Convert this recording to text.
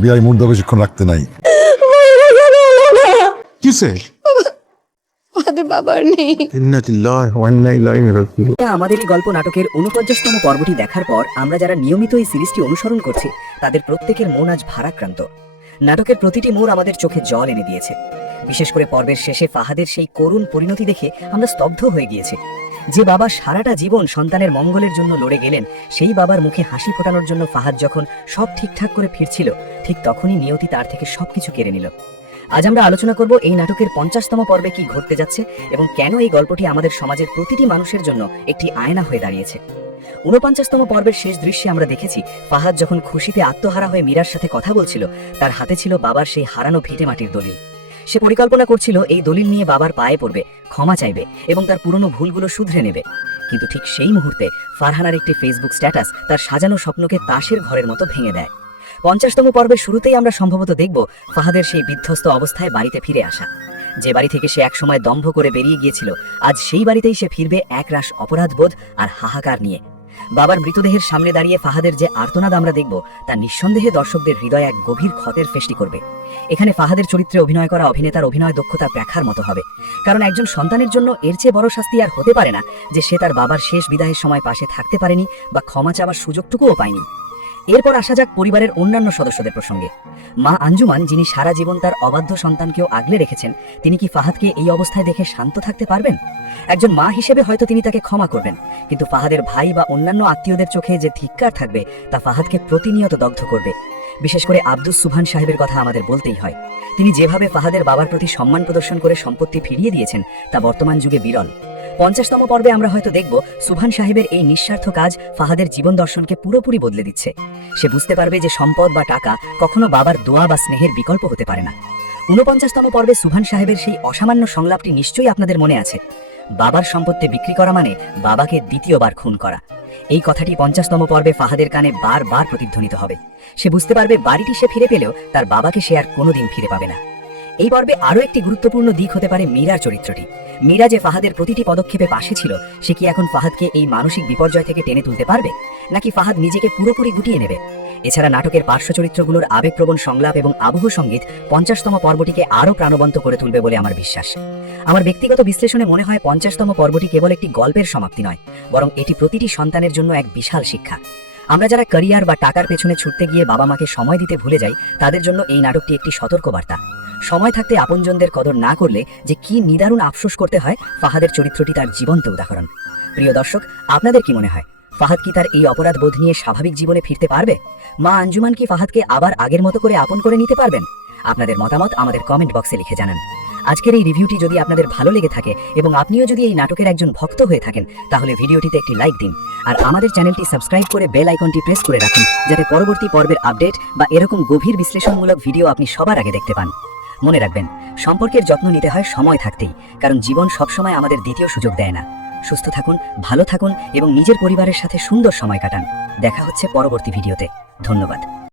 বিয়াই মুর্দা বেশিক্ষণ রাখতে নাই। কিসে আমাদের বাবার নেই। আমাদের এই গল্প নাটকের ৪৯তম পর্বটি দেখার পর আমরা যারা নিয়মিত এই সিরিজটি অনুসরণ করছি তাদের প্রত্যেকের মন আজ ভারাক্রান্ত। নাটকের প্রতিটি মোড় আমাদের চোখে জল এনে দিয়েছে। বিশেষ করে পর্বের শেষে ফাহাদের সেই করুণ পরিণতি দেখে আমরা স্তব্ধ হয়ে গিয়েছি। যে বাবা সারাটা জীবন সন্তানের মঙ্গলের জন্য লড়ে গেলেন, সেই বাবার মুখে হাসি ফোটানোর জন্য ফাহাদ যখন সব ঠিকঠাক করে ফিরছিল, ঠিক তখনই নিয়তি তার থেকে সবকিছু কেড়ে নিল। আজ আমরা আলোচনা করব এই নাটকের ৫০তম পর্বে কি ঘটতে যাচ্ছে এবং কেন এই গল্পটি আমাদের সমাজের প্রতিটি মানুষের জন্য একটি আয়না হয়ে দাঁড়িয়েছে। ৪৯তম পর্বের শেষ দৃশ্যে আমরা দেখেছি ফাহাদ যখন খুশিতে আত্মহারা হয়ে মীরার সাথে কথা বলছিল, তার হাতে ছিল বাবার সেই হারানো ভিটে মাটির দলিল। সে পরিকল্পনা করছিল এই দলিল নিয়ে বাবার পায়ে পড়বে, ক্ষমা চাইবে এবং তার পুরনো ভুলগুলো শুধরে নেবে। কিন্তু ঠিক সেই মুহূর্তে ফারহানার একটি ফেসবুক স্ট্যাটাস তার সাজানো স্বপ্নকে তাসের ঘরের মতো ভেঙে দেয়। ৫০তম পর্বের শুরুতেই আমরা সম্ভবত দেখব ফাহাদের সেই বিধ্বস্ত অবস্থায় বাড়িতে ফিরে আসা। যে বাড়ি থেকে সে একসময় দম্ভ করে বেরিয়ে গিয়েছিল, আজ সেই বাড়িতেই সে ফিরবে একরাশ অপরাধবোধ আর হাহাকার নিয়ে। বাবার মৃতদেহের সামনে দাঁড়িয়ে ফাহাদের যে আর্তনাদ আমরা দেখব, তা নিঃসন্দেহে দর্শকদের হৃদয়ে এক গভীর ক্ষতের সৃষ্টি করবে। এখানে ফাহাদের চরিত্রে অভিনয় করা অভিনেতার অভিনয় দক্ষতা দেখার মতো হবে, কারণ একজন সন্তানের জন্য এর চেয়ে বড় শাস্তি আর হতে পারে না যে সে তার বাবার শেষ বিদায়ের সময় পাশে থাকতে পারেনি বা ক্ষমা চাওয়ার সুযোগটুকুও পায়নি। এরপর আসা যাক পরিবারের অন্যান্য সদস্যদের প্রসঙ্গে। মা আঞ্জুমান, যিনি সারা জীবন তার অবাধ্য সন্তানকেও আগলে রেখেছেন, তিনি কি ফাহাদকে এই অবস্থায় দেখে শান্ত থাকতে পারবেন? একজন মা হিসেবে হয়তো তিনি তাকে ক্ষমা করবেন, কিন্তু ফাহাদের ভাই বা অন্যান্য আত্মীয়দের চোখে যে ধিক্কার থাকবে তা ফাহাদকে প্রতিনিয়ত দগ্ধ করবে। বিশেষ করে আব্দুস সুবহান সাহেবের কথা আমাদের বলতেই হয়। তিনি যেভাবে ফাহাদের বাবার প্রতি সম্মান প্রদর্শন করে সম্পত্তি ফিরিয়ে দিয়েছেন, তা বর্তমান যুগে বিরল। ৫০তম পর্বে আমরা হয়তো দেখব সুবহান সাহেবের এই নিঃস্বার্থ কাজ ফাহাদের জীবন দর্শনকে পুরোপুরি বদলে দিচ্ছে। সে বুঝতে পারবে যে সম্পদ বা টাকা কখনো বাবার দোয়া বা স্নেহের বিকল্প হতে পারে না। ৪৯তম পর্বে সুবহান সাহেবের সেই অসামান্য সংলাপটি নিশ্চয়ই আপনাদের মনে আছে। বাবার সম্পত্তি বিক্রি করা মানে বাবাকে দ্বিতীয়বার খুন করা। এই কথাটি ৫০তম পর্বে ফাহাদের কানে বারবার প্রতিধ্বনিত হবে। সে বুঝতে পারবে বাড়িটি সে ফিরে পেলেও তার বাবাকে সে আর কোনোদিন ফিরে পাবে না। এই পর্বে আরও একটি গুরুত্বপূর্ণ দিক হতে পারে মীরার চরিত্রটি। মীরা যে ফাহাদের প্রতিটি পদক্ষেপে পাশে ছিল, সে কি এখন ফাহাদকে এই মানসিক বিপর্যয় থেকে টেনে তুলতে পারবে, নাকি ফাহাদ নিজেকে পুরোপুরি গুটিয়ে নেবে? এছাড়া নাটকের পার্শ্ব চরিত্রগুলোর আবেগপ্রবণ সংলাপ এবং আবহ সঙ্গীত ৫০তম পর্বটিকে আরও প্রাণবন্ত করে তুলবে বলে আমার বিশ্বাস। আমার ব্যক্তিগত বিশ্লেষণে মনে হয় ৫০তম পর্বটি কেবল একটি গল্পের সমাপ্তি নয়, বরং এটি প্রতিটি সন্তানের জন্য এক বিশাল শিক্ষা। আমরা যারা ক্যারিয়ার বা টাকার পেছনে ছুটতে গিয়ে বাবা মাকে সময় দিতে ভুলে যাই, তাদের জন্য এই নাটকটি একটি সতর্কবার্তা। সময় থাকতে আপনজনদের কদর না করলে যে কি নিদারুণ আফসোস করতে হয়, ফাহাদের চরিত্রটি তার জীবন্ত উদাহরণ। প্রিয় দর্শক, আপনাদের কি মনে হয়, ফাহাদ কি তার এই অপরাধ বোধ নিয়ে স্বাভাবিক জীবনে ফিরতে পারবে? মা আঞ্জুমান কি ফাহাদকে আবার আগের মতো করে আপন করে নিতে পারবেন? আপনাদের মতামত আমাদের কমেন্ট বক্সে লিখে জানান। আজকের এই রিভিউটি যদি আপনাদের ভালো লেগে থাকে এবং আপনিও যদি এই নাটকের একজন ভক্ত হয়ে থাকেন, তাহলে ভিডিওটিতে একটি লাইক দিন আর আমাদের চ্যানেলটি সাবস্ক্রাইব করে বেল আইকনটি প্রেস করে রাখুন, যাতে পরবর্তী পর্বের আপডেট বা এরকম গভীর বিশ্লেষণমূলক ভিডিও আপনি সবার আগে দেখতে পান। মনে রাখবেন, সম্পর্কের যত্ন নিতে হয় সময় থাকতেই, কারণ জীবন সবসময় আমাদের দ্বিতীয় সুযোগ দেয় না। সুস্থ থাকুন, ভালো থাকুন এবং নিজের পরিবারের সাথে সুন্দর সময় কাটান। দেখা হচ্ছে পরবর্তী ভিডিওতে। ধন্যবাদ।